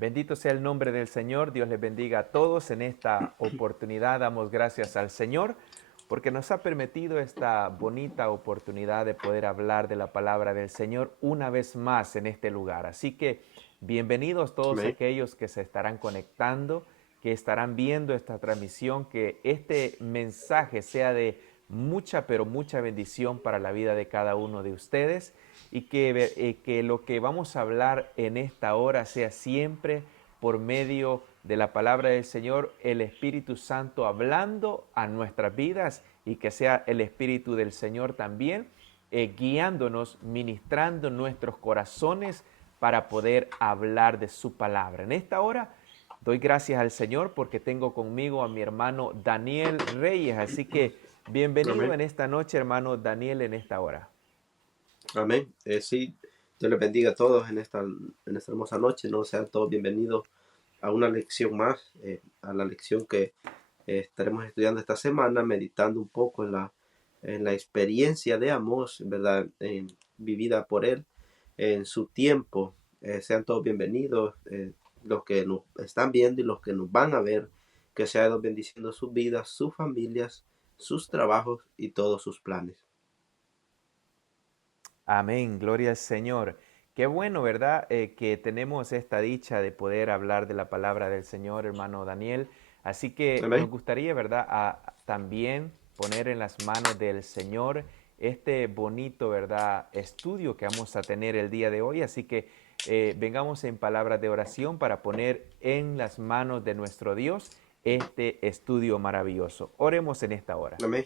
Bendito sea el nombre del Señor. Dios les bendiga a todos. En esta oportunidad damos gracias al Señor porque nos ha permitido esta bonita oportunidad de poder hablar de la palabra del Señor una vez más en este lugar. Así que bienvenidos todos Amén. aquellos que se estarán conectando, que estarán viendo esta transmisión, que este mensaje sea de mucha, pero mucha bendición para la vida de cada uno de ustedes y que lo que vamos a hablar en esta hora sea siempre por medio de la palabra del Señor, el Espíritu Santo hablando a nuestras vidas y que sea el Espíritu del Señor también guiándonos, ministrando nuestros corazones para poder hablar de su palabra. En esta hora doy gracias al Señor porque tengo conmigo a mi hermano Daniel Reyes, así que bienvenido Amén. en esta noche, hermano Daniel, en esta hora. Amén. Sí, Dios les bendiga a todos en esta hermosa noche, ¿no? Sean todos bienvenidos a una lección más, a la lección que estaremos estudiando esta semana, meditando un poco en la experiencia de Amós, ¿verdad? Vivida por él en su tiempo. Sean todos bienvenidos, los que nos están viendo y los que nos van a ver, que sea Dios bendiciendo sus vidas, sus familias, sus trabajos y todos sus planes. Amén, gloria al Señor. Qué bueno, ¿verdad? Que tenemos esta dicha de poder hablar de la palabra del Señor, hermano Daniel. Así que nos Amén. gustaría, ¿verdad? También poner en las manos del Señor este bonito, ¿verdad? Estudio que vamos a tener el día de hoy. Así que vengamos en palabras de oración para poner en las manos de nuestro Dios este estudio maravilloso. Oremos en esta hora. Amén.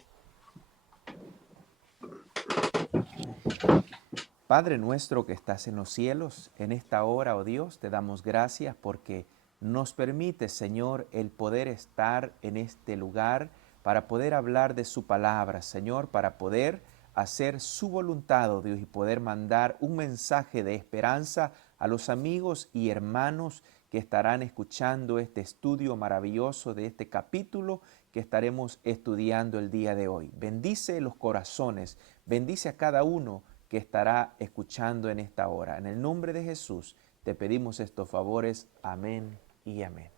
Padre nuestro que estás en los cielos, en esta hora, oh Dios, te damos gracias porque nos permite, Señor, el poder estar en este lugar para poder hablar de su palabra, Señor, para poder hacer su voluntad, oh Dios, y poder mandar un mensaje de esperanza a los amigos y hermanos que estarán escuchando este estudio maravilloso de este capítulo que estaremos estudiando el día de hoy. Bendice los corazones, bendice a cada uno que estará escuchando en esta hora. En el nombre de Jesús te pedimos estos favores. Amén y amén.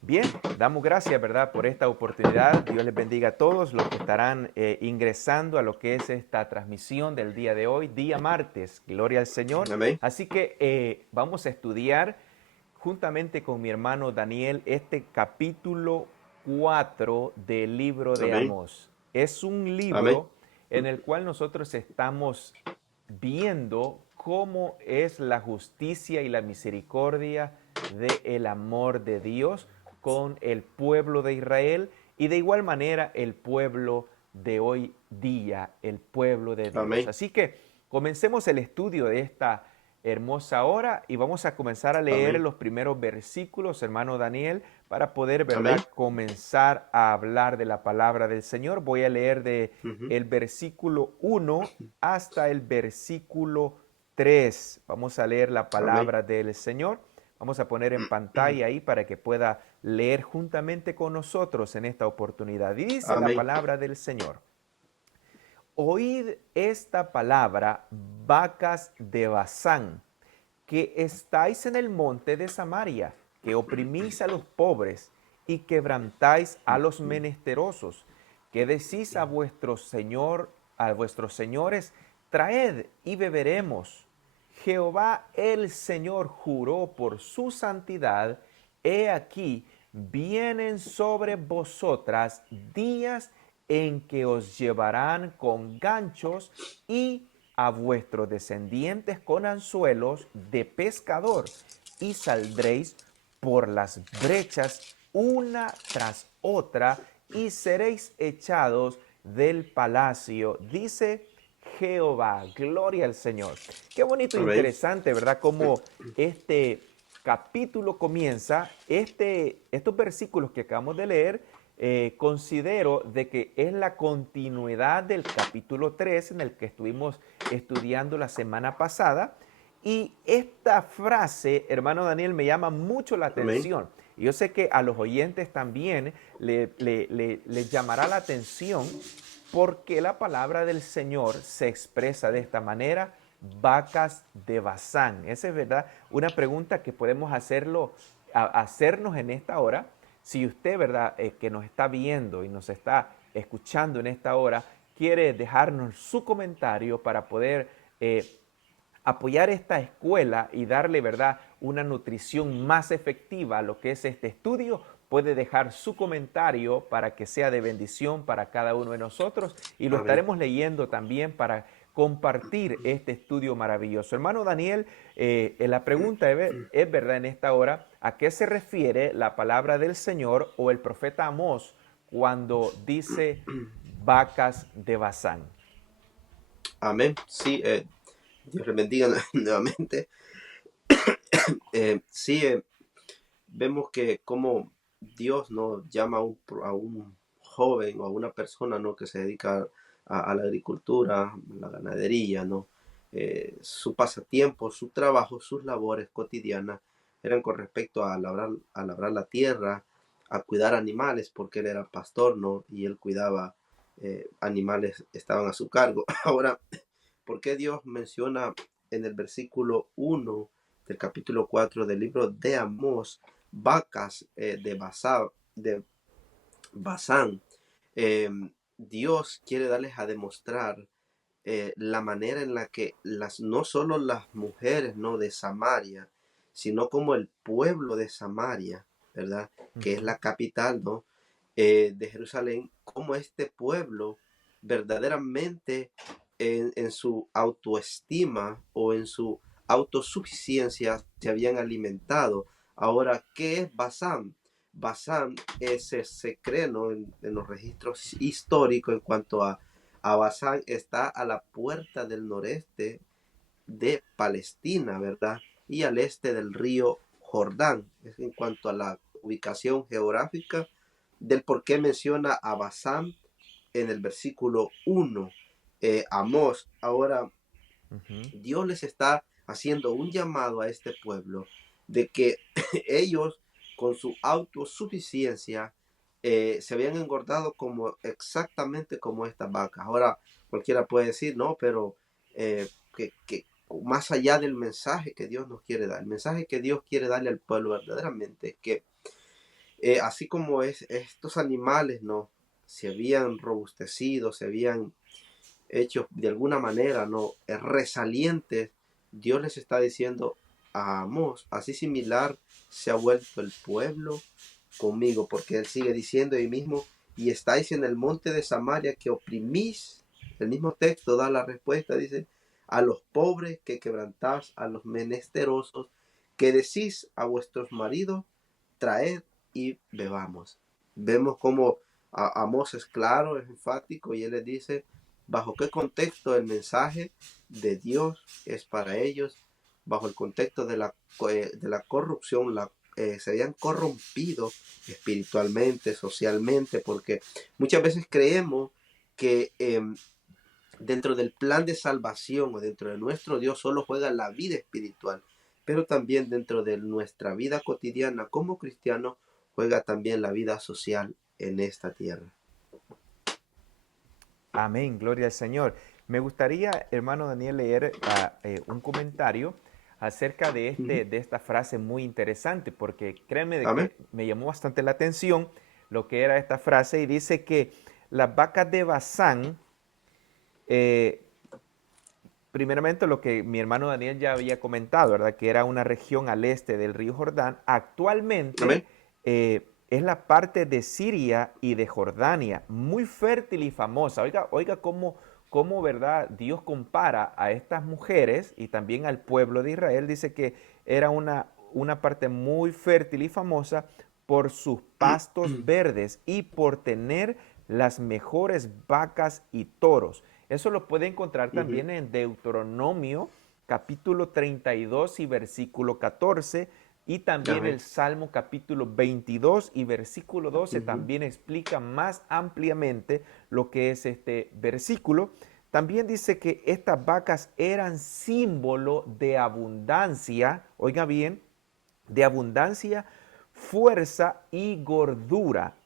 Bien, damos gracias, ¿verdad?, por esta oportunidad. Dios les bendiga a todos los que estarán ingresando a lo que es esta transmisión del día de hoy, día martes. Gloria al Señor. Amén. Así que vamos a estudiar juntamente con mi hermano Daniel este capítulo 4 del libro de Amén. Amós. Es un Amén. libro en el cual nosotros estamos viendo cómo es la justicia y la misericordia del amor de Dios con el pueblo de Israel y de igual manera el pueblo de hoy día, el pueblo de Dios. Amén. Así que comencemos el estudio de esta hermosa hora y vamos a comenzar a leer Amén. los primeros versículos, hermano Daniel, para poder, Amén. ¿verdad?, comenzar a hablar de la palabra del Señor. Voy a leer de Ujú. el versículo 1 hasta el versículo 3. Vamos a leer la Amén. palabra del Señor. Vamos a poner en pantalla ahí para que pueda leer juntamente con nosotros en esta oportunidad. Y dice la Amén. palabra del Señor: Oíd esta palabra, vacas de Basán, que estáis en el monte de Samaria, que oprimís a los pobres y quebrantáis a los menesterosos, que decís a vuestro señor, a vuestros señores, traed y beberemos. Jehová el Señor juró por su santidad, he aquí, vienen sobre vosotras días en que os llevarán con ganchos y a vuestros descendientes con anzuelos de pescador, y saldréis por las brechas una tras otra, y seréis echados del palacio, dice Jehová. Gloria al Señor. Qué bonito e Amén. interesante, ¿verdad? Cómo este capítulo comienza, estos versículos que acabamos de leer, considero de que es la continuidad del capítulo 3 en el que estuvimos estudiando la semana pasada. Y esta frase, hermano Daniel, me llama mucho la Amén. atención. Y yo sé que a los oyentes también les llamará la atención porque la palabra del Señor se expresa de esta manera. vacas de Bazán? Esa es verdad una pregunta que podemos hacernos en esta hora. Si usted, verdad, que nos está viendo y nos está escuchando en esta hora, quiere dejarnos su comentario para poder apoyar esta escuela y darle, verdad, una nutrición más efectiva a lo que es este estudio, puede dejar su comentario para que sea de bendición para cada uno de nosotros y lo Amén. estaremos leyendo también para compartir este estudio maravilloso. Hermano Daniel, la pregunta es verdad en esta hora, ¿a qué se refiere la palabra del Señor o el profeta Amós cuando dice vacas de Bazán? Amén. Sí, Dios les bendiga nuevamente. Sí, vemos que como Dios no llama a un joven o a una persona, ¿no?, que se dedica a la agricultura, la ganadería, ¿no? Su pasatiempo, su trabajo, sus labores cotidianas eran con respecto a labrar la tierra, a cuidar animales, porque él era pastor, ¿no? Y él cuidaba animales, estaban a su cargo. Ahora, ¿por qué Dios menciona en el versículo 1 del capítulo 4 del libro de Amós vacas de Basán? Eh, Dios quiere darles a demostrar la manera en la que no solo las mujeres, ¿no?, de Samaria, sino como el pueblo de Samaria, ¿verdad?, que es Ujú, la capital, ¿no?, de Jerusalén, como este pueblo verdaderamente en su autoestima o en su autosuficiencia se habían alimentado. Ahora, ¿qué es Basán? Basán se cree, ¿no?, en los registros históricos en cuanto a Basán, está a la puerta del noreste de Palestina, ¿verdad? Y al este del río Jordán. Es en cuanto a la ubicación geográfica del por qué menciona a Basán en el versículo 1. Amós, ahora ujú. Dios les está haciendo un llamado a este pueblo de que ellos con su autosuficiencia se habían engordado como exactamente como estas vacas. Ahora cualquiera puede decir, no, pero que más allá del mensaje que Dios nos quiere dar, el mensaje que Dios quiere darle al pueblo verdaderamente es que así como estos animales no se habían robustecido, se habían hechos de alguna manera, ¿no?, resalientes, Dios les está diciendo a Amós, así similar se ha vuelto el pueblo conmigo, porque él sigue diciendo ahí mismo, y estáis en el monte de Samaria que oprimís, el mismo texto da la respuesta, dice, a los pobres que quebrantáis, a los menesterosos, que decís a vuestros maridos, traed y bebamos. Vemos como Amós es claro, es enfático, y él les dice, bajo qué contexto el mensaje de Dios es para ellos, bajo el contexto de la corrupción, se habían corrompido espiritualmente, socialmente, porque muchas veces creemos que dentro del plan de salvación o dentro de nuestro Dios solo juega la vida espiritual, pero también dentro de nuestra vida cotidiana como cristianos juega también la vida social en esta tierra. Amén, gloria al Señor. Me gustaría, hermano Daniel, leer un comentario acerca de esta frase muy interesante, porque créeme de Amén. que me llamó bastante la atención lo que era esta frase y dice que las vacas de Bazán, eh, primeramente lo que mi hermano Daniel ya había comentado, ¿verdad? Que era una región al este del río Jordán. Actualmente Amén. es la parte de Siria y de Jordania, muy fértil y famosa. Oiga, oiga cómo, ¿verdad? Dios compara a estas mujeres y también al pueblo de Israel. Dice que era una parte muy fértil y famosa por sus pastos verdes y por tener las mejores vacas y toros. Eso lo puede encontrar también en Deuteronomio capítulo 32 y versículo 14 y también el Amén. Salmo capítulo 22 y versículo 12 también explica más ampliamente lo que es este versículo. También dice que estas vacas eran símbolo de abundancia, oiga bien, de abundancia, fuerza y gordura.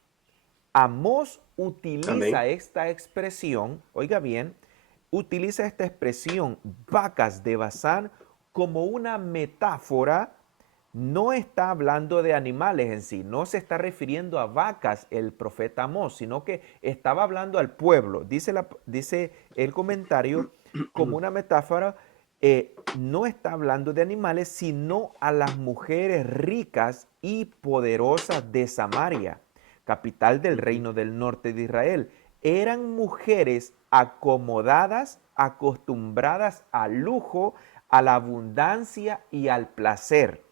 Amós Amén. utiliza esta expresión, oiga bien, utiliza esta expresión vacas de Basán como una metáfora. No está hablando de animales en sí, no se está refiriendo a vacas el profeta Amós, sino que estaba hablando al pueblo. Dice el comentario como una metáfora, no está hablando de animales, sino a las mujeres ricas y poderosas de Samaria, capital del Ujú. reino del norte de Israel. Eran mujeres acomodadas, acostumbradas al lujo, a la abundancia y al placer.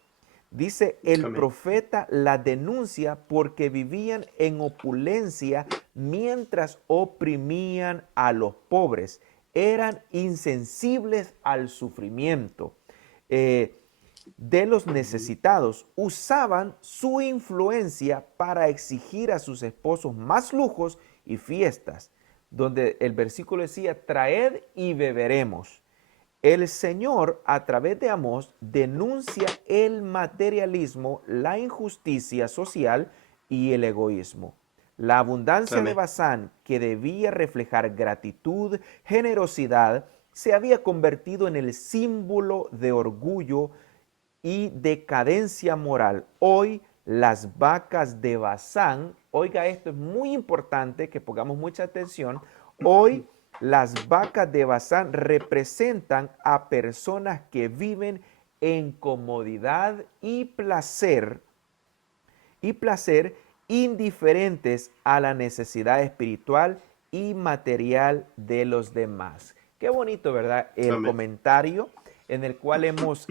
Dice, el Amén. profeta la denuncia porque vivían en opulencia mientras oprimían a los pobres. Eran insensibles al sufrimiento de los Ujú. necesitados. Usaban su influencia para exigir a sus esposos más lujos y fiestas, donde el versículo decía, traed y beberemos. El Señor, a través de Amós, denuncia el materialismo, la injusticia social y el egoísmo. La abundancia de Amén. Basán, que debía reflejar gratitud, generosidad, se había convertido en el símbolo de orgullo y decadencia moral. Hoy las vacas de Basán, oiga esto, es muy importante que pongamos mucha atención, hoy las vacas de Basán representan a personas que viven en comodidad y placer indiferentes a la necesidad espiritual y material de los demás. Qué bonito, ¿verdad? El Amén. comentario en el cual hemos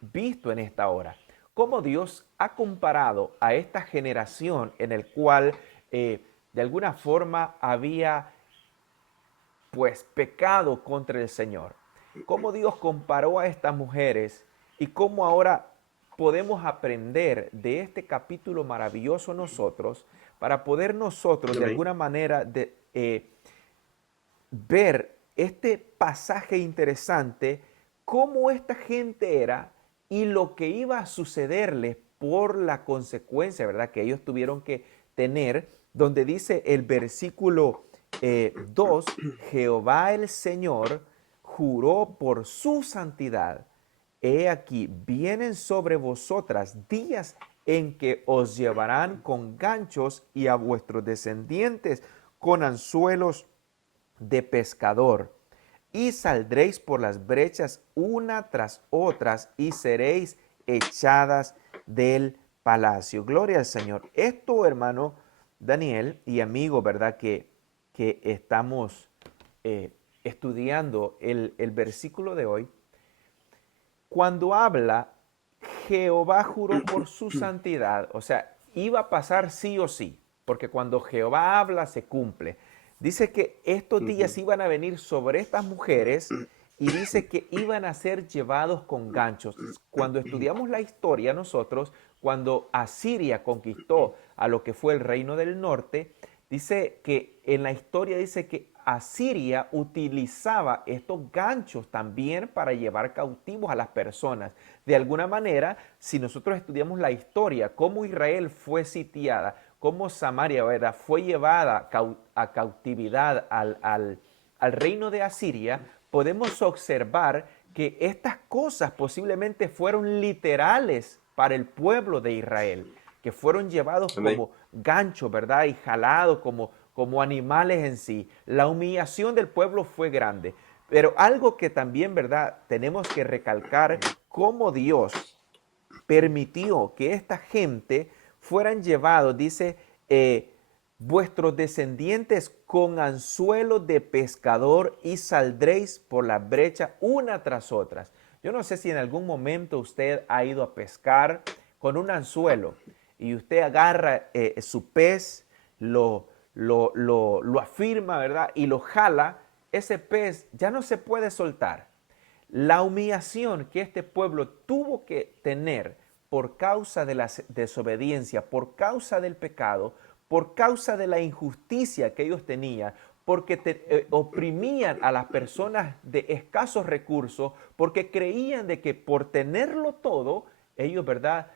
visto en esta hora. Cómo Dios ha comparado a esta generación en el cual de alguna forma había pues pecado contra el Señor. Cómo Dios comparó a estas mujeres y cómo ahora podemos aprender de este capítulo maravilloso nosotros para poder nosotros de Amén. alguna manera ver este pasaje interesante, cómo esta gente era y lo que iba a sucederles por la consecuencia, ¿verdad? Que ellos tuvieron que tener, donde dice el versículo 2, Jehová el Señor juró por su santidad. He aquí, vienen sobre vosotras días en que os llevarán con ganchos y a vuestros descendientes con anzuelos de pescador, y saldréis por las brechas una tras otras y seréis echadas del palacio. Gloria al Señor. Esto, hermano Daniel y amigo, ¿verdad? Que estamos estudiando el versículo de hoy. Cuando habla, Jehová juró por su santidad, o sea, iba a pasar sí o sí, porque cuando Jehová habla se cumple. Dice que estos días Ujú. iban a venir sobre estas mujeres y dice que iban a ser llevados con ganchos. Cuando estudiamos la historia nosotros, cuando Asiria conquistó a lo que fue el reino del norte, dice que en la historia dice que Asiria utilizaba estos ganchos también para llevar cautivos a las personas. De alguna manera, si nosotros estudiamos la historia, cómo Israel fue sitiada, cómo Samaria, ¿verdad?, fue llevada a cautividad al reino de Asiria, podemos observar que estas cosas posiblemente fueron literales para el pueblo de Israel, que fueron llevados Amén. como ganchos, ¿verdad? Y jalados como animales en sí. La humillación del pueblo fue grande. Pero algo que también, ¿verdad? Tenemos que recalcar, cómo Dios permitió que esta gente fueran llevados, dice, vuestros descendientes con anzuelos de pescador y saldréis por la brecha una tras otras. Yo no sé si en algún momento usted ha ido a pescar con un anzuelo y usted agarra su pez, lo afirma, ¿verdad? Y lo jala, ese pez ya no se puede soltar. La humillación que este pueblo tuvo que tener por causa de la desobediencia, por causa del pecado, por causa de la injusticia que ellos tenían, porque oprimían a las personas de escasos recursos, porque creían de que por tenerlo todo, ellos, ¿verdad?,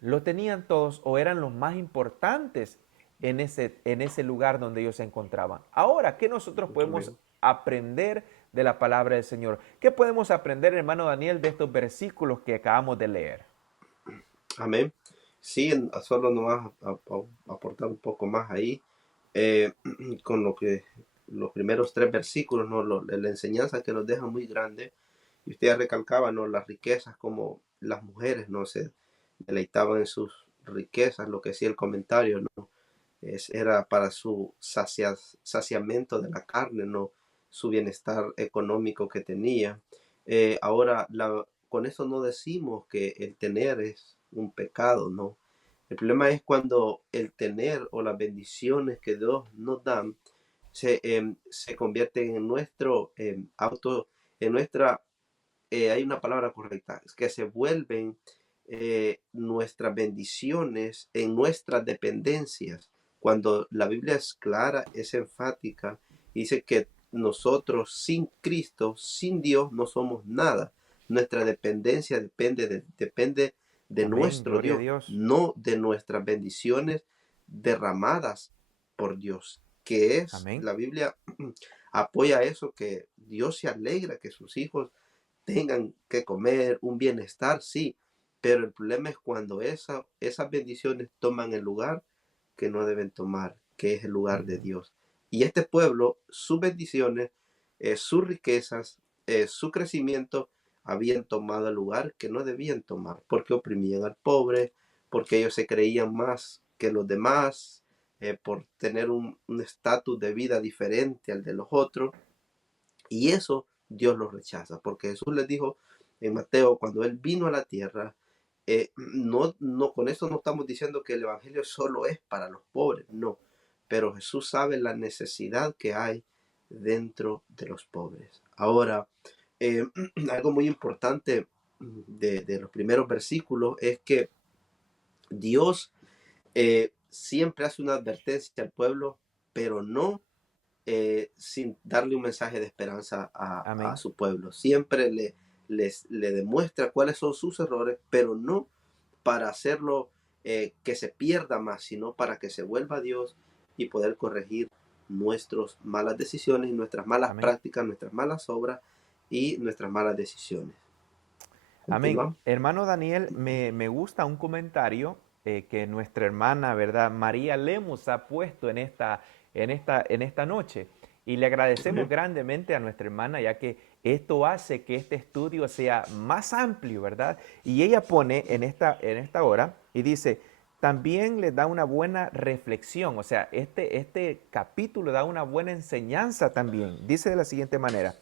lo tenían todos o eran los más importantes en ese lugar donde ellos se encontraban. Ahora, ¿qué nosotros podemos Amén. aprender de la palabra del Señor? ¿Qué podemos aprender, hermano Daniel, de estos versículos que acabamos de leer? Amén. Sí, solo nomás aportar un poco más ahí, eh, con lo que los primeros tres versículos, ¿no? La enseñanza que nos deja muy grande. Y usted ya recalcaba, ¿no? Las riquezas, como las mujeres no se deleitaban en sus riquezas, lo que decía el comentario, ¿no? Era para su saciamiento de la carne, ¿no? Su bienestar económico que tenía. Ahora, con eso no decimos que el tener es un pecado, ¿no? El problema es cuando el tener o las bendiciones que Dios nos dan se convierten en nuestro en nuestra, hay una palabra correcta, es que se vuelven nuestras bendiciones en nuestras dependencias. Cuando la Biblia es clara, es enfática, dice que nosotros sin Cristo, sin Dios, no somos nada. Nuestra dependencia depende de Amén, nuestro gloria a Dios, Dios. no de nuestras bendiciones derramadas por Dios, que es, Amén. la Biblia apoya eso, que Dios se alegra que sus hijos tengan que comer, un bienestar, sí, pero el problema es cuando esas bendiciones toman el lugar que no deben tomar, que es el lugar de Ujú. Dios. Y este pueblo, sus bendiciones, sus riquezas, su crecimiento, habían tomado el lugar que no debían tomar, porque oprimían al pobre, porque ellos se creían más que los demás, por tener un estatus de vida diferente al de los otros. Y eso Dios lo rechaza, porque Jesús les dijo en Mateo, cuando Él vino a la tierra, no, con esto no estamos diciendo que el Evangelio solo es para los pobres, no, pero Jesús sabe la necesidad que hay dentro de los pobres. Ahora, eh, algo muy importante de los primeros versículos es que Dios siempre hace una advertencia al pueblo, pero no sin darle un mensaje de esperanza a Amén. su pueblo. Siempre le demuestra cuáles son sus errores, pero no para hacerlo que se pierda más, sino para que se vuelva a Dios y poder corregir nuestras malas decisiones, nuestras malas Amén. prácticas, nuestras malas obras y nuestras malas decisiones. Amén. Continuamos. Hermano Daniel, me gusta un comentario que nuestra hermana, ¿verdad? María Lemus ha puesto en esta noche. Y le agradecemos Amén. grandemente a nuestra hermana, ya que esto hace que este estudio sea más amplio, ¿verdad? Y ella pone en esta hora y dice, también le da una buena reflexión, o sea, este capítulo da una buena enseñanza también. Dice de la siguiente manera,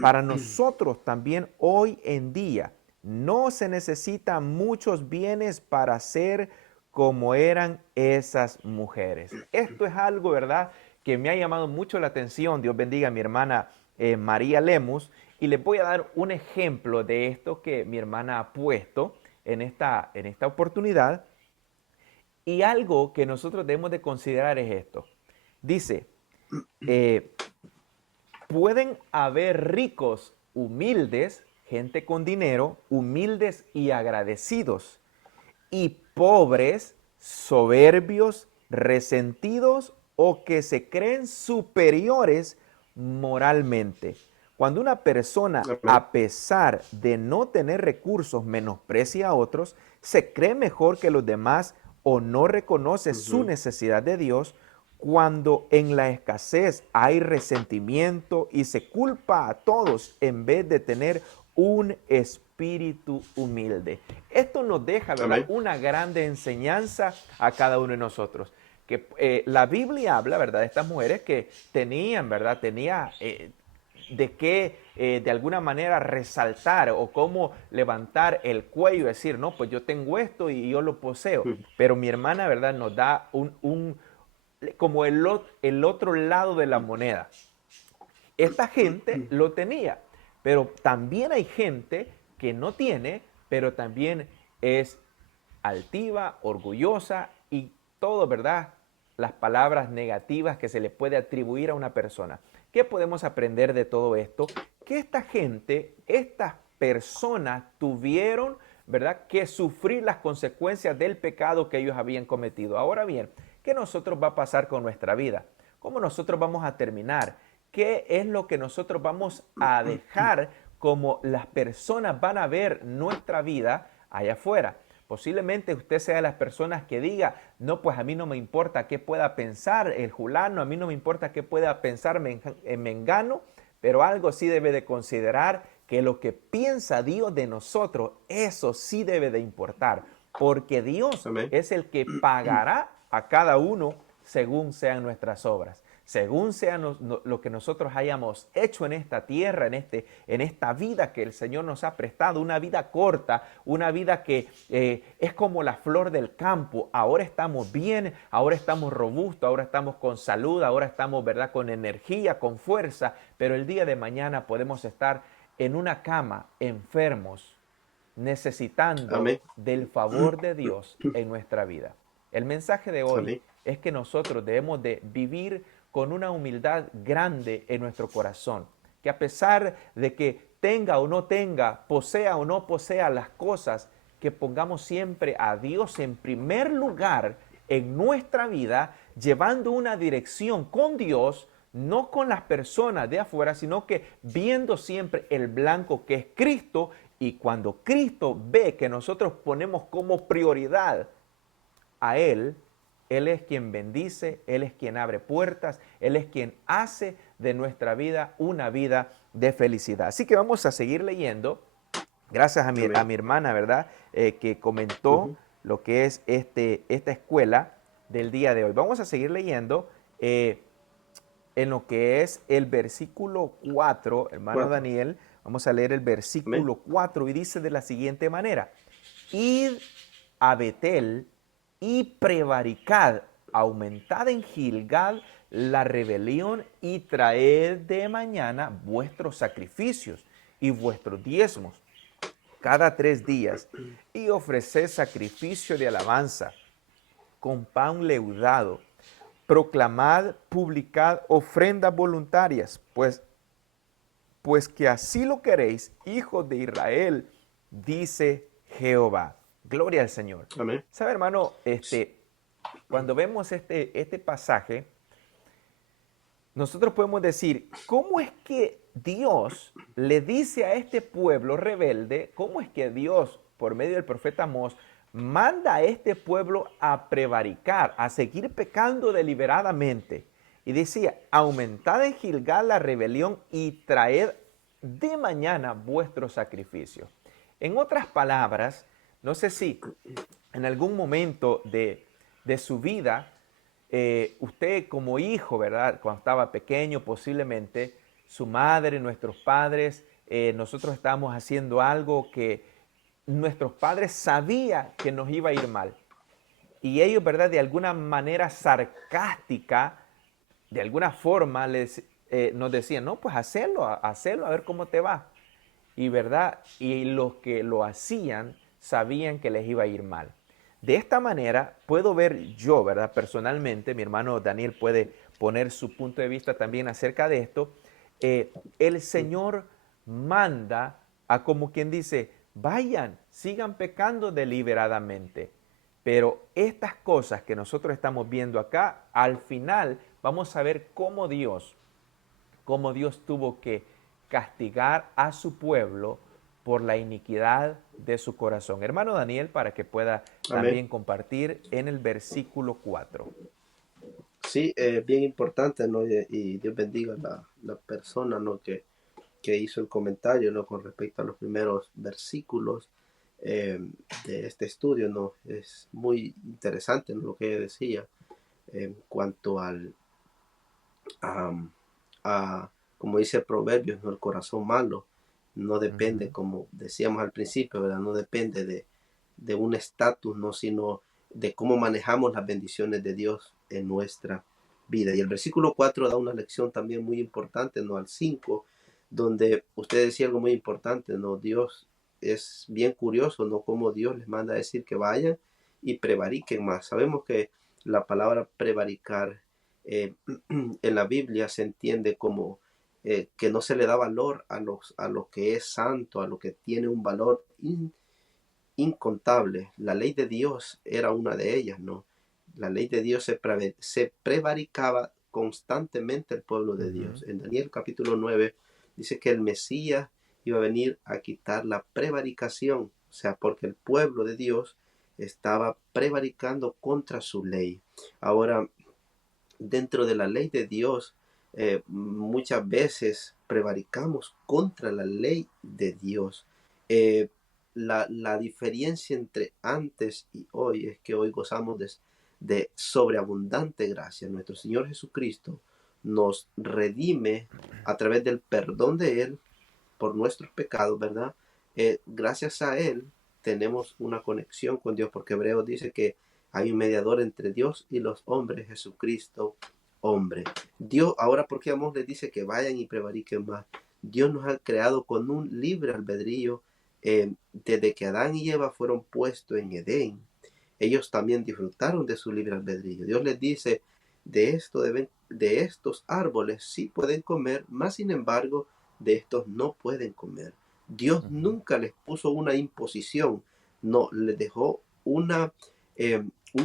para nosotros también hoy en día, no se necesitan muchos bienes para ser como eran esas mujeres. Esto es algo, ¿verdad?, que me ha llamado mucho la atención. Dios bendiga a mi hermana María Lemus. Y les voy a dar un ejemplo de esto que mi hermana ha puesto en esta oportunidad. Y algo que nosotros debemos de considerar es esto. Dice, eh, pueden haber ricos humildes, gente con dinero, humildes y agradecidos, y pobres, soberbios, resentidos o que se creen superiores moralmente. Cuando una persona, Amén. a pesar de no tener recursos, menosprecia a otros, se cree mejor que los demás o no reconoce su Ujú. necesidad de Dios, cuando en la escasez hay resentimiento y se culpa a todos en vez de tener un espíritu humilde. Esto nos deja, ¿verdad?, Amén. una grande enseñanza a cada uno de nosotros. Que la Biblia habla, ¿verdad?, de estas mujeres que tenían, ¿verdad?, de qué, de alguna manera, resaltar o cómo levantar el cuello y decir, no, pues yo tengo esto y yo lo poseo. Pero mi hermana, ¿verdad?, nos da como el otro lado de la moneda. Esta gente lo tenía, pero también hay gente que no tiene, pero también es altiva, orgullosa y todo, ¿verdad? Las palabras negativas que se le puede atribuir a una persona. ¿Qué podemos aprender de todo esto? Que esta gente, estas personas tuvieron, ¿verdad?, que sufrir las consecuencias del pecado que ellos habían cometido. Ahora bien, ¿qué nosotros va a pasar con nuestra vida? ¿Cómo nosotros vamos a terminar? ¿Qué es lo que nosotros vamos a dejar como las personas van a ver nuestra vida allá afuera? Posiblemente usted sea de las personas que diga, no, pues a mí no me importa qué pueda pensar el fulano, a mí no me importa qué pueda pensar Mengano, pero algo sí debe de considerar que lo que piensa Dios de nosotros, eso sí debe de importar, porque Dios Amén. es el que pagará a cada uno según sean nuestras obras, según sea lo que nosotros hayamos hecho en esta tierra, en esta vida que el Señor nos ha prestado, una vida corta, una vida que es como la flor del campo. Ahora estamos bien, ahora estamos robustos, ahora estamos con salud, ahora estamos, ¿verdad?, con energía, con fuerza, pero el día de mañana podemos estar en una cama enfermos, necesitando Amén. del favor de Dios en nuestra vida. El mensaje de hoy Amén. es que nosotros debemos de vivir con una humildad grande en nuestro corazón, que a pesar de que tenga o no tenga, posea o no posea las cosas, que pongamos siempre a Dios en primer lugar en nuestra vida, llevando una dirección con Dios, no con las personas de afuera, sino que viendo siempre el blanco que es Cristo. Y cuando Cristo ve que nosotros ponemos como prioridad a Él es quien bendice, Él es quien abre puertas, Él es quien hace de nuestra vida una vida de felicidad. Así que vamos a seguir leyendo. Gracias a Amén. mi hermana, ¿verdad? Que comentó Ujú. lo que es esta escuela del día de hoy. Vamos a seguir leyendo en lo que es el versículo 4, hermano 4. Daniel. Vamos a leer el Amén. versículo 4 y dice de la siguiente manera: Id a Betel y prevaricad, aumentad en Gilgal la rebelión y traed de mañana vuestros sacrificios y vuestros diezmos cada 3 días y ofreced sacrificio de alabanza con pan leudado. Proclamad, publicad ofrendas voluntarias, pues que así lo queréis, hijos de Israel, dice Jehová. Gloria al Señor. Amén. ¿Sabe, hermano? Cuando vemos este pasaje, nosotros podemos decir, ¿cómo es que Dios le dice a este pueblo rebelde, cómo es que Dios, por medio del profeta Amós, manda a este pueblo a prevaricar, a seguir pecando deliberadamente? Y decía, aumentad en Gilgal la rebelión y traed de mañana vuestro sacrificio. En otras palabras, no sé si en algún momento de su vida, usted como hijo, ¿verdad? Cuando estaba pequeño, posiblemente su madre, nuestros padres, nosotros estábamos haciendo algo que nuestros padres sabían que nos iba a ir mal. Y ellos, ¿verdad? De alguna manera sarcástica, de alguna forma nos decían, no, pues hacerlo, a ver cómo te va. Y verdad, y los que lo hacían sabían que les iba a ir mal. De esta manera puedo ver yo, ¿verdad? Personalmente, mi hermano Daniel puede poner su punto de vista también acerca de esto. El Señor manda a, como quien dice, vayan, sigan pecando deliberadamente. Pero estas cosas que nosotros estamos viendo acá, al final vamos a ver cómo Dios tuvo que castigar a su pueblo por la iniquidad de su corazón. Hermano Daniel, para que pueda Amén. también compartir en el versículo 4. Sí, bien importante, ¿no? Y Dios bendiga a la persona, ¿no? Que hizo el comentario, ¿no? Con respecto a los primeros versículos eh, de este estudio, ¿no? Es muy interesante, ¿no? Lo que ella decía en cuanto a, como dice Proverbios, ¿no? El corazón malo no depende, Ujú. como decíamos al principio, ¿verdad? No depende de un estatus, ¿no? Sino de cómo manejamos las bendiciones de Dios en nuestra vida. Y el versículo 4 da una lección también muy importante, ¿no? Al 5, donde usted decía algo muy importante, ¿no? Dios es bien curioso, ¿no? Cómo Dios les manda a decir que vayan y prevariquen más. Sabemos que la palabra prevaricar eh, en la Biblia se entiende como que no se le da valor a lo que es santo, a lo que tiene un valor incontable. La ley de Dios era una de ellas, ¿no? la ley de Dios se prevaricaba constantemente el pueblo de Ujú. Dios. En Daniel capítulo 9 dice que el Mesías iba a venir a quitar la prevaricación, o sea, porque el pueblo de Dios estaba prevaricando contra su ley. Ahora, dentro de la ley de Dios, muchas veces prevaricamos contra la ley de Dios. Eh, la diferencia entre antes y hoy es que hoy gozamos de sobreabundante gracia. Nuestro Señor Jesucristo nos redime a través del perdón de Él por nuestros pecados, ¿verdad? Gracias a Él tenemos una conexión con Dios, porque Hebreos dice que hay un mediador entre Dios y los hombres, Jesucristo, hombre. Dios, ahora porque Amos les dice que vayan y prevariquen más. Dios nos ha creado con un libre albedrío. Desde que Adán y Eva fueron puestos en Edén, ellos también disfrutaron de su libre albedrío. Dios les dice, de estos árboles sí pueden comer, más sin embargo, de estos no pueden comer. Dios Ujú. nunca les puso una imposición, no, les dejó un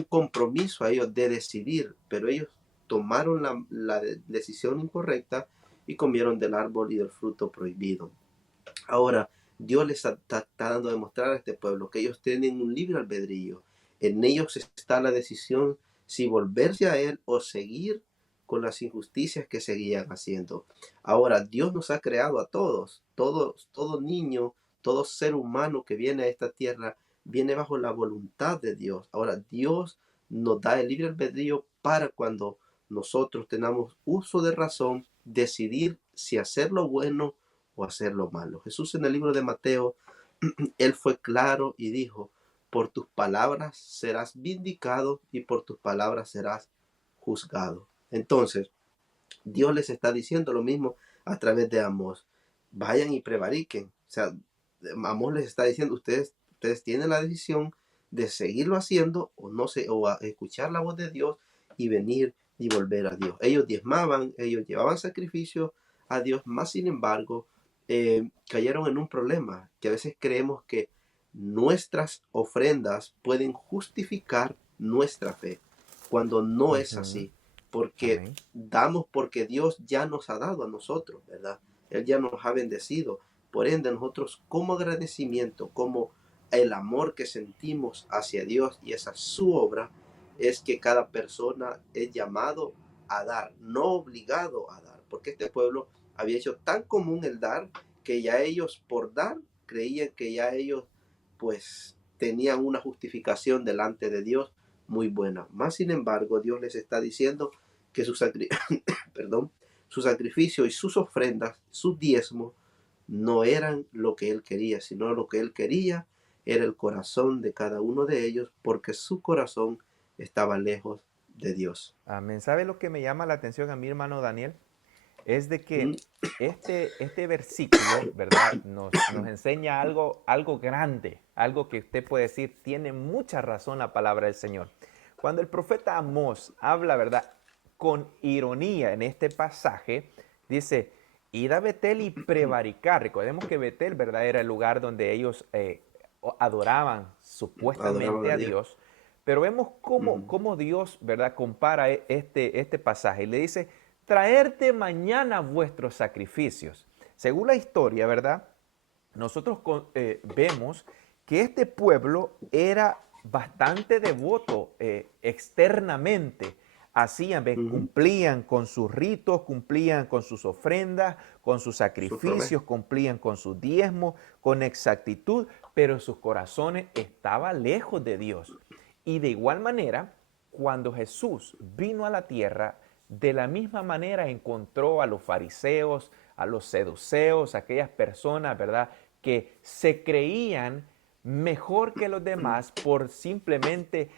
compromiso a ellos de decidir, pero ellos tomaron la decisión incorrecta y comieron del árbol y del fruto prohibido. Ahora, Dios les está dando a demostrar a este pueblo que ellos tienen un libre albedrío. En ellos está la decisión si volverse a Él o seguir con las injusticias que seguían haciendo. Ahora, Dios nos ha creado a todos, todo niño, todo ser humano que viene a esta tierra, viene bajo la voluntad de Dios. Ahora, Dios nos da el libre albedrío para cuando nosotros tengamos uso de razón, decidir si hacer lo bueno o hacer lo malo. Jesús en el libro de Mateo, él fue claro y dijo, por tus palabras serás vindicado y por tus palabras serás juzgado. Entonces, Dios les está diciendo lo mismo a través de Amós. Vayan y prevariquen. O sea, Amós les está diciendo, ustedes tienen la decisión de seguirlo haciendo o no sé, o a escuchar la voz de Dios y venir y volver a Dios. Ellos diezmaban, ellos llevaban sacrificio a Dios, más sin embargo, cayeron en un problema, que a veces creemos que nuestras ofrendas pueden justificar nuestra fe, cuando no es Ujú. así, porque Amén. damos porque Dios ya nos ha dado a nosotros, ¿verdad? Él ya nos ha bendecido. Por ende, nosotros como agradecimiento, como el amor que sentimos hacia Dios y esa su obra, es que cada persona es llamado a dar, no obligado a dar, porque este pueblo había hecho tan común el dar que ya ellos por dar creían que ya ellos pues tenían una justificación delante de Dios muy buena. Más sin embargo, Dios les está diciendo que perdón, su sacrificio y sus ofrendas, sus diezmos, no eran lo que él quería, sino lo que él quería era el corazón de cada uno de ellos, porque su corazón estaba lejos de Dios. Amén. ¿Sabe lo que me llama la atención a mi hermano Daniel? Es de ¿Mm? que este versículo, ¿verdad? Nos enseña algo grande, algo que usted puede decir, tiene mucha razón la palabra del Señor. Cuando el profeta Amós habla, ¿verdad? Con ironía en este pasaje, dice, id a Betel y prevaricar. Recordemos que Betel, ¿verdad? Era el lugar donde ellos adoraban Adoraban supuestamente a a Dios. Dios. Pero vemos cómo, Uh cómo Dios, ¿verdad? Compara este pasaje. Y le dice, traerte mañana vuestros sacrificios. Según la historia, ¿verdad? Nosotros vemos que este pueblo era bastante devoto externamente. Hacían, -huh. cumplían con sus ritos, cumplían con sus ofrendas, con sus Sus promesas. sacrificios, cumplían con sus diezmos, con exactitud, pero sus corazones estaban lejos de Dios. Y de igual manera, cuando Jesús vino a la tierra, de la misma manera encontró a los fariseos, a los seduceos, aquellas personas, ¿verdad?, que se creían mejor que los demás por simplemente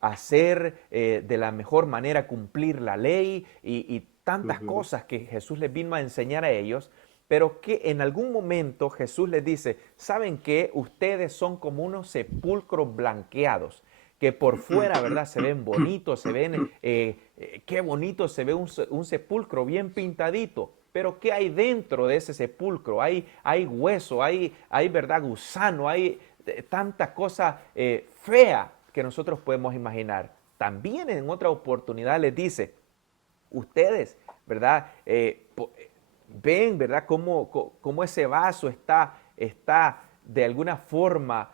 hacer de la mejor manera cumplir la ley y Uh tantas -huh. cosas que Jesús les vino a enseñar a ellos, pero que en algún momento Jesús les dice, ¿saben qué? Ustedes son como unos sepulcros blanqueados, que por fuera, ¿verdad? Se ven bonitos, se ven, qué bonito se ve un sepulcro bien pintadito, pero ¿qué hay dentro de ese sepulcro? Hay hueso, hay verdad, gusano, hay tanta cosa fea que nosotros podemos imaginar. también en otra oportunidad les dice, ustedes, ¿verdad? Ven, ¿verdad? Cómo ese vaso está de alguna forma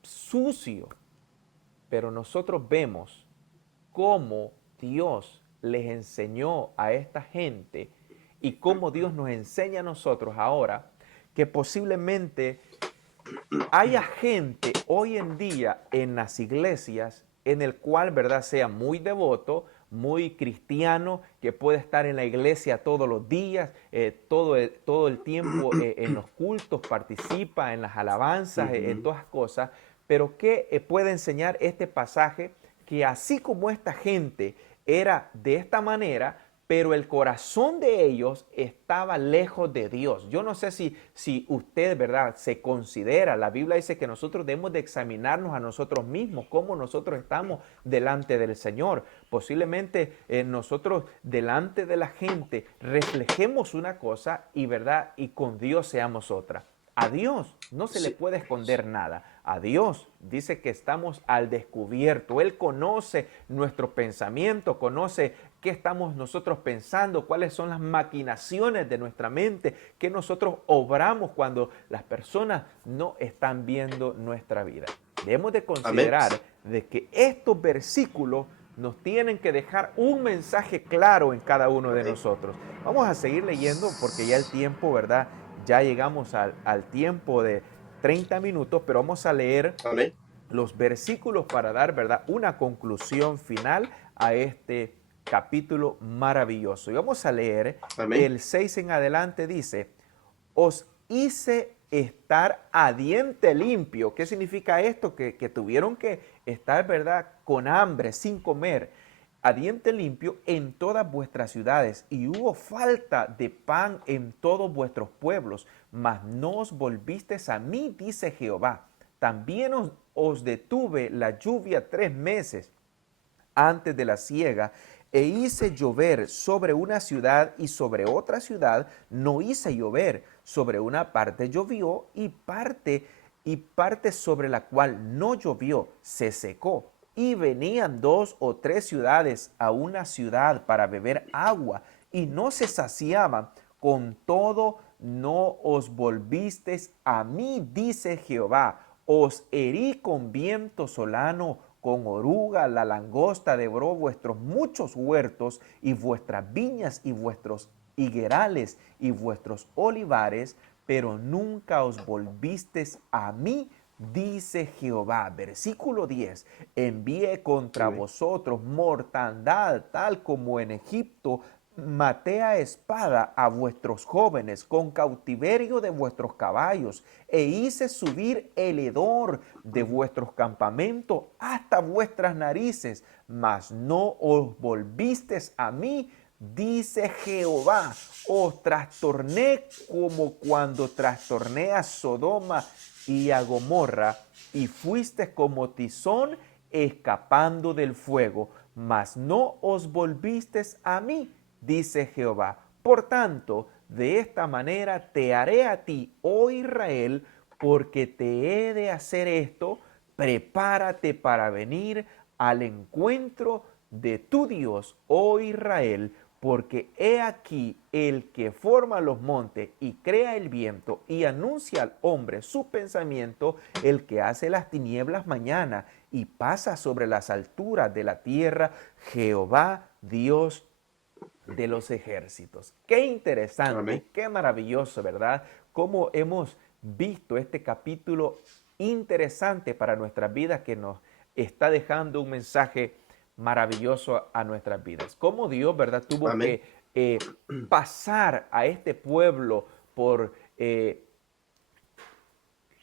sucio, pero nosotros vemos cómo Dios les enseñó a esta gente y cómo Dios nos enseña a nosotros ahora que posiblemente haya gente hoy en día en las iglesias en el cual, ¿verdad?, sea muy devoto, muy cristiano, que puede estar en la iglesia todos los días, todo el tiempo en los cultos, participa en las alabanzas, en Ujú. todas cosas, pero que puede enseñar este pasaje que así como esta gente era de esta manera, pero el corazón de ellos estaba lejos de Dios. Yo no sé si usted, ¿verdad?, se considera, la Biblia dice que nosotros debemos de examinarnos a nosotros mismos, cómo nosotros estamos delante del Señor. Posiblemente nosotros delante de la gente reflejemos una cosa y, ¿verdad?, y con Dios seamos otra. A Dios no se le Sí, puede esconder nada. A Dios dice que estamos al descubierto. Él conoce nuestro pensamiento, conoce qué estamos nosotros pensando, cuáles son las maquinaciones de nuestra mente, qué nosotros obramos cuando las personas no están viendo nuestra vida. Debemos de amén. considerar de que estos versículos nos tienen que dejar un mensaje claro en cada uno de Amén. nosotros. Vamos a seguir leyendo porque ya el tiempo, ¿verdad? Ya llegamos al tiempo de 30 minutos, pero vamos a leer Amén. los versículos para dar, ¿verdad?, una conclusión final a este capítulo maravilloso. Y vamos a leer Amén. el 6 en adelante, dice, os hice estar a diente limpio. ¿Qué significa esto? Que tuvieron que estar, ¿verdad?, con hambre, sin comer, a diente limpio en todas vuestras ciudades, y hubo falta de pan en todos vuestros pueblos, mas no os volvisteis a mí, dice Jehová. También os detuve la lluvia 3 meses antes de la siega, e hice llover sobre una ciudad y sobre otra ciudad no hice llover. Sobre una parte llovió y parte sobre la cual no llovió se secó. Y venían 2 o 3 ciudades a una ciudad para beber agua y no se saciaban. Con todo no os volvisteis a mí, dice Jehová. Os herí con viento solano, con oruga, la langosta devoró vuestros muchos huertos y vuestras viñas y vuestros higuerales y vuestros olivares, pero nunca os volvisteis a mí, dice Jehová. Versículo 10. Envié contra Amén. vosotros mortandad, tal como en Egipto maté a espada a vuestros jóvenes con cautiverio de vuestros caballos, e hice subir el hedor de vuestros campamentos hasta vuestras narices, mas no os volvisteis a mí, dice Jehová. Os trastorné como cuando trastorné a Sodoma y a Gomorra, y fuiste como tizón escapando del fuego, mas no os volvisteis a mí, dice Jehová. Por tanto, de esta manera te haré a ti, oh Israel, porque te he de hacer esto. Prepárate para venir al encuentro de tu Dios, oh Israel, porque he aquí el que forma los montes y crea el viento y anuncia al hombre su pensamiento, el que hace las tinieblas mañana y pasa sobre las alturas de la tierra, Jehová Dios de los ejércitos. Qué Amén. interesante, qué maravilloso, ¿verdad? Cómo hemos visto este capítulo interesante para nuestras vidas, que nos está dejando un mensaje maravilloso a nuestras vidas. Cómo Dios, ¿verdad?, tuvo Amén. que pasar a este pueblo por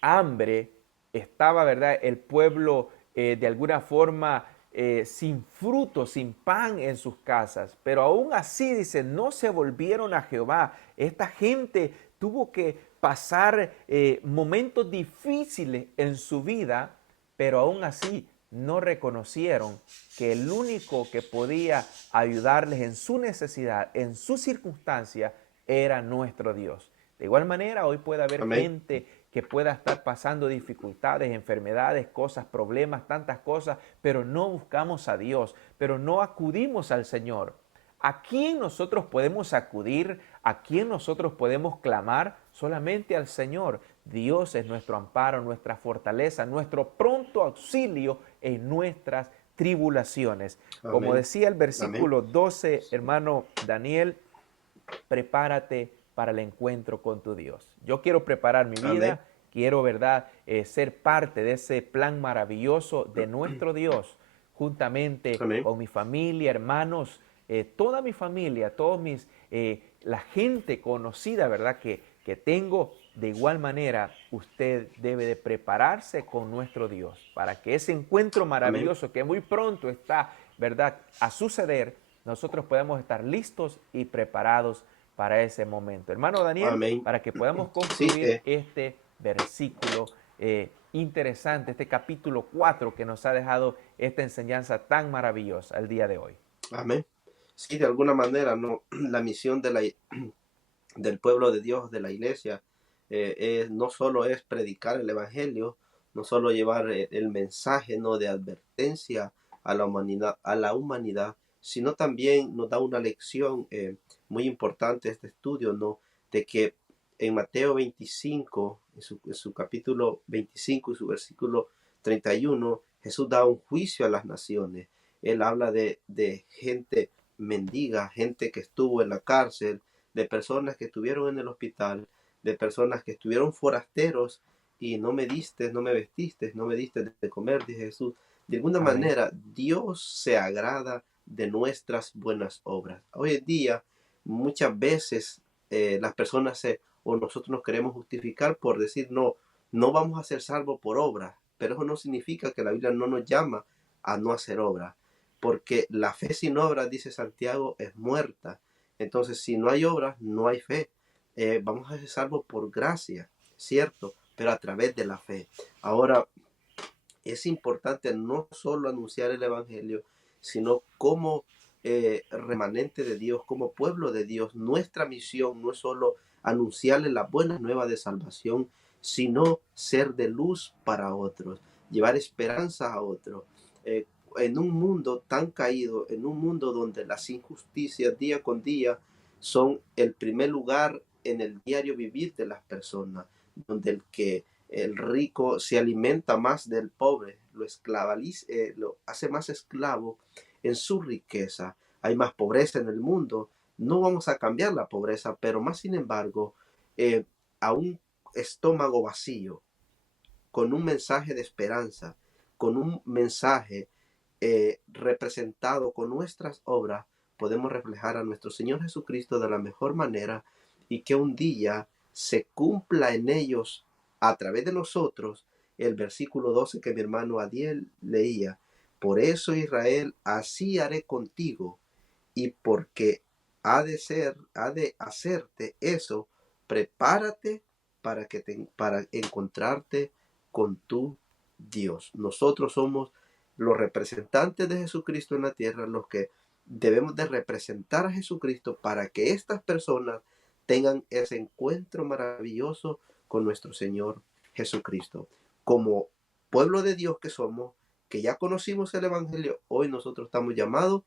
hambre, estaba, ¿verdad?, el pueblo de alguna forma sin fruto, sin pan en sus casas. Pero aún así, dice, no se volvieron a Jehová. Esta gente tuvo que pasar momentos difíciles en su vida, pero aún así no reconocieron que el único que podía ayudarles en su necesidad, en su circunstancia, era nuestro Dios. De igual manera, hoy puede haber Amén. gente que pueda estar pasando dificultades, enfermedades, cosas, problemas, tantas cosas, pero no buscamos a Dios, pero no acudimos al Señor. ¿A quién nosotros podemos acudir? ¿A quién nosotros podemos clamar? Solamente al Señor. Dios es nuestro amparo, nuestra fortaleza, nuestro pronto auxilio en nuestras tribulaciones. Como Amén. decía el Amén. versículo 12, hermano Daniel, prepárate para el encuentro con tu Dios. Yo quiero preparar mi Amén. vida, quiero, ¿verdad?, ser parte de ese plan maravilloso de nuestro Dios, juntamente Amén. con mi familia, hermanos, toda mi familia, la gente conocida, ¿verdad?, que tengo. De igual manera, usted debe de prepararse con nuestro Dios para que ese encuentro Amén. maravilloso que muy pronto está, ¿verdad?, a suceder, nosotros podemos estar listos y preparados para ese momento. Hermano Daniel, Amén. para que podamos Sí, concluir este versículo interesante, este capítulo 4 que nos ha dejado esta enseñanza tan maravillosa el día de hoy. amén. Sí, de alguna manera, no, la misión del pueblo de Dios, de la iglesia, no solo es predicar el evangelio, no solo llevar el mensaje, no, de advertencia a la humanidad, sino también nos da una lección muy importante este estudio, no, de que en Mateo 25, en su capítulo 25 y su versículo 31, Jesús da un juicio a las naciones. Él habla de gente mendiga, gente que estuvo en la cárcel, de personas que estuvieron en el hospital, de personas que estuvieron forasteros y no me diste, no me vestiste, no me diste de comer, dice Jesús. De alguna Amén. manera, Dios se agrada de nuestras buenas obras. Hoy en día, muchas veces las personas o nosotros nos queremos justificar por decir no, no vamos a ser salvos por obras, pero eso no significa que la Biblia no nos llama a no hacer obras, porque la fe sin obras, dice Santiago, es muerta. Entonces, si no hay obras, no hay fe. Vamos a ser salvos por gracia, cierto, pero a través de la fe. Ahora, es importante no solo anunciar el Evangelio, sino como remanente de Dios, como pueblo de Dios. Nuestra misión no es solo anunciarle las buenas nuevas de salvación, sino ser de luz para otros, llevar esperanza a otros. Eh, en un mundo tan caído, en un mundo donde las injusticias día con día son el primer lugar en el diario vivir de las personas, donde el rico se alimenta más del pobre, lo hace más esclavo en su riqueza. Hay más pobreza en el mundo. No vamos a cambiar la pobreza, pero más sin embargo, a un estómago vacío, con un mensaje de esperanza, con un mensaje representado con nuestras obras, podemos reflejar a nuestro Señor Jesucristo de la mejor manera y que un día se cumpla en ellos a través de nosotros el versículo 12 que mi hermano Adiel leía. Por eso, Israel, así haré contigo, y porque ha de hacerte eso, prepárate para encontrarte con tu Dios. Nosotros somos los representantes de Jesucristo en la tierra, los que debemos de representar a Jesucristo para que estas personas tengan ese encuentro maravilloso con nuestro Señor Jesucristo. Como pueblo de Dios que somos, que ya conocimos el Evangelio, hoy nosotros estamos llamados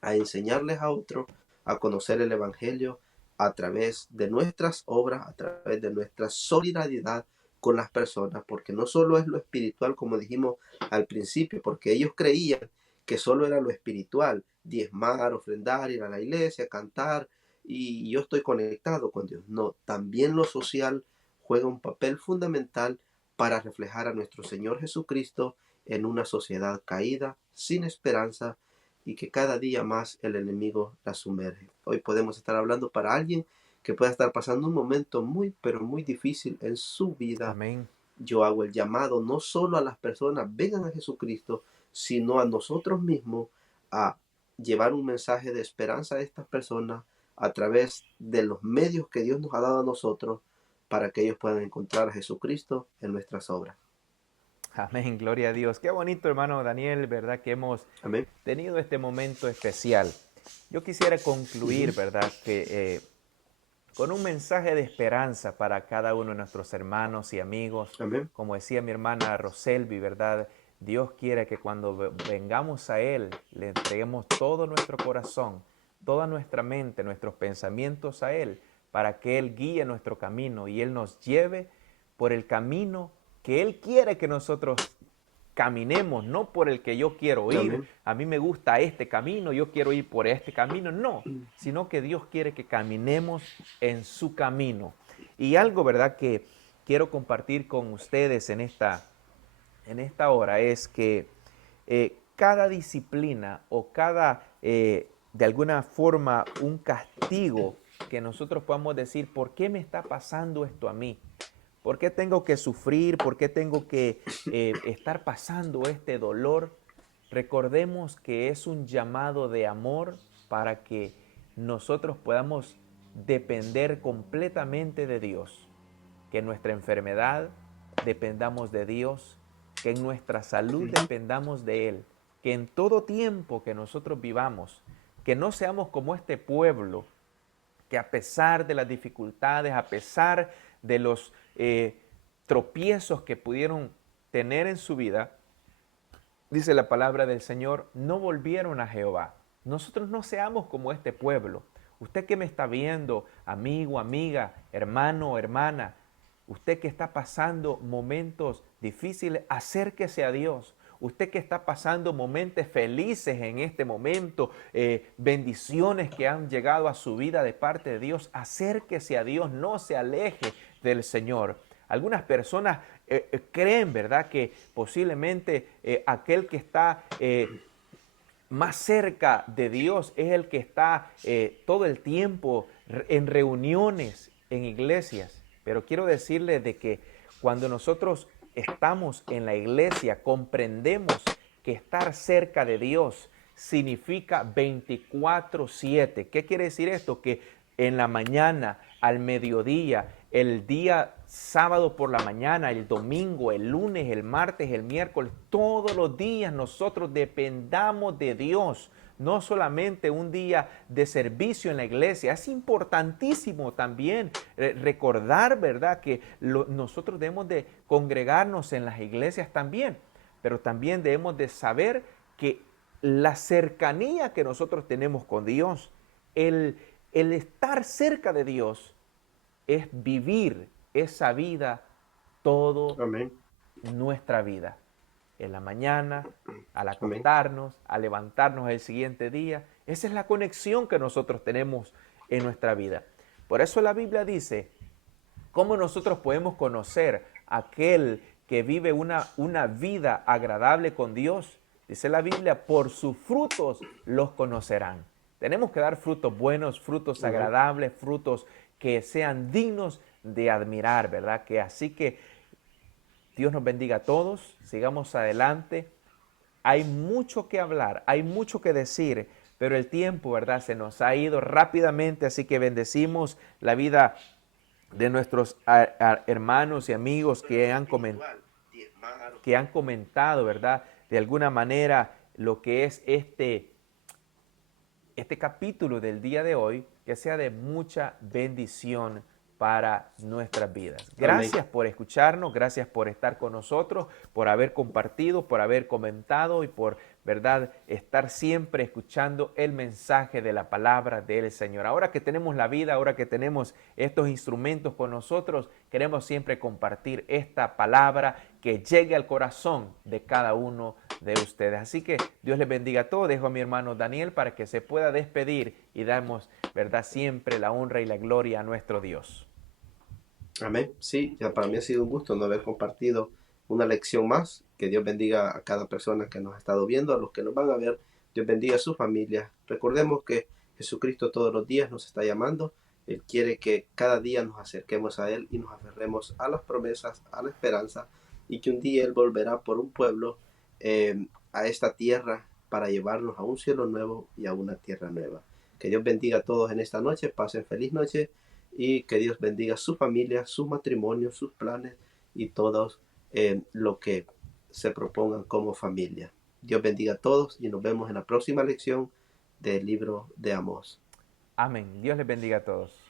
a enseñarles a otros a conocer el Evangelio a través de nuestras obras, a través de nuestra solidaridad con las personas, porque no solo es lo espiritual, como dijimos al principio, porque ellos creían que solo era lo espiritual, diezmar, ofrendar, ir a la iglesia, cantar, y yo estoy conectado con Dios. No, también lo social juega un papel fundamental para reflejar a nuestro Señor Jesucristo en una sociedad caída, sin esperanza, y que cada día más el enemigo la sumerge. Hoy podemos estar hablando para alguien que pueda estar pasando un momento muy, pero muy difícil en su vida. Amén. Yo hago el llamado no solo a las personas, vengan a Jesucristo, sino a nosotros mismos a llevar un mensaje de esperanza a estas personas a través de los medios que Dios nos ha dado a nosotros para que ellos puedan encontrar a Jesucristo en nuestras obras. Amén, gloria a Dios. Qué bonito, hermano Daniel, ¿verdad? Que hemos Amén. tenido este momento especial. Yo quisiera concluir, Ujú. ¿verdad? Que con un mensaje de esperanza para cada uno de nuestros hermanos y amigos. Amén. Como decía mi hermana Roselvi, ¿verdad? Dios quiere que cuando vengamos a Él, le entreguemos todo nuestro corazón, toda nuestra mente, nuestros pensamientos a Él, para que Él guíe nuestro camino y Él nos lleve por el camino que Él quiere que nosotros caminemos, no por el que yo quiero ir. Amén. A mí me gusta este camino, yo quiero ir por este camino. No, sino que Dios quiere que caminemos en su camino. Y algo, ¿verdad?, que quiero compartir con ustedes en esta hora es que cada disciplina o cada, de alguna forma, un castigo que nosotros podamos decir, ¿por qué me está pasando esto a mí? ¿Por qué tengo que sufrir? ¿Por qué tengo que estar pasando este dolor? Recordemos que es un llamado de amor para que nosotros podamos depender completamente de Dios. Que en nuestra enfermedad dependamos de Dios, que en nuestra salud dependamos de Él, que en todo tiempo que nosotros vivamos, que no seamos como este pueblo, que a pesar de las dificultades, a pesar de los tropiezos que pudieron tener en su vida, dice la palabra del Señor, no volvieron a Jehová. Nosotros no seamos como este pueblo. Usted que me está viendo, amigo, amiga, hermano, hermana, usted que está pasando momentos difíciles, acérquese a Dios. Usted que está pasando momentos felices en este momento, bendiciones que han llegado a su vida de parte de Dios, acérquese a Dios, no se aleje del Señor. Algunas personas creen, ¿verdad?, que posiblemente aquel que está más cerca de Dios es el que está todo el tiempo en reuniones, en iglesias. Pero quiero decirles de que cuando nosotros estamos en la iglesia, comprendemos que estar cerca de Dios significa 24/7. ¿Qué quiere decir esto? Que en la mañana, al mediodía, el día sábado por la mañana, el domingo, el lunes, el martes, el miércoles, todos los días nosotros dependamos de Dios. No solamente un día de servicio en la iglesia, es importantísimo también recordar, ¿verdad?, que nosotros debemos de congregarnos en las iglesias también, pero también debemos de saber que la cercanía que nosotros tenemos con Dios, el estar cerca de Dios, es vivir esa vida todo Amén. nuestra vida. En la mañana, al Amén. acostarnos, al levantarnos el siguiente día. Esa es la conexión que nosotros tenemos en nuestra vida. Por eso la Biblia dice, ¿cómo nosotros podemos conocer a aquel que vive una vida agradable con Dios? Dice la Biblia, por sus frutos los conocerán. Tenemos que dar frutos buenos, frutos Amén. agradables, frutos que sean dignos de admirar, ¿verdad? Que así que Dios nos bendiga a todos, sigamos adelante. Hay mucho que hablar, hay mucho que decir, pero el tiempo, ¿verdad?, se nos ha ido rápidamente, así que bendecimos la vida de nuestros hermanos y amigos que han comentado, ¿verdad?, de alguna manera lo que es este capítulo del día de hoy, que sea de mucha bendición para nuestras vidas. Amén. Gracias por escucharnos, gracias por estar con nosotros, por haber compartido, por haber comentado y por, verdad, estar siempre escuchando el mensaje de la palabra del Señor. Ahora que tenemos la vida, ahora que tenemos estos instrumentos con nosotros, queremos siempre compartir esta palabra que llegue al corazón de cada uno de ustedes. Así que Dios les bendiga a todos. Dejo a mi hermano Daniel para que se pueda despedir y damos, verdad, siempre la honra y la gloria a nuestro Dios. Amén. Sí, ya para mí ha sido un gusto no haber compartido una lección más. Que Dios bendiga a cada persona que nos ha estado viendo, a los que nos van a ver. Dios bendiga a su familia. Recordemos que Jesucristo todos los días nos está llamando. Él quiere que cada día nos acerquemos a Él y nos aferremos a las promesas, a la esperanza, y que un día Él volverá por un pueblo a esta tierra para llevarnos a un cielo nuevo y a una tierra nueva. Que Dios bendiga a todos en esta noche. Pasen feliz noche. Y que Dios bendiga su familia, su matrimonio, sus planes y todos lo que se propongan como familia. Dios bendiga a todos y nos vemos en la próxima lección del libro de Amós. Amén. Dios les bendiga a todos.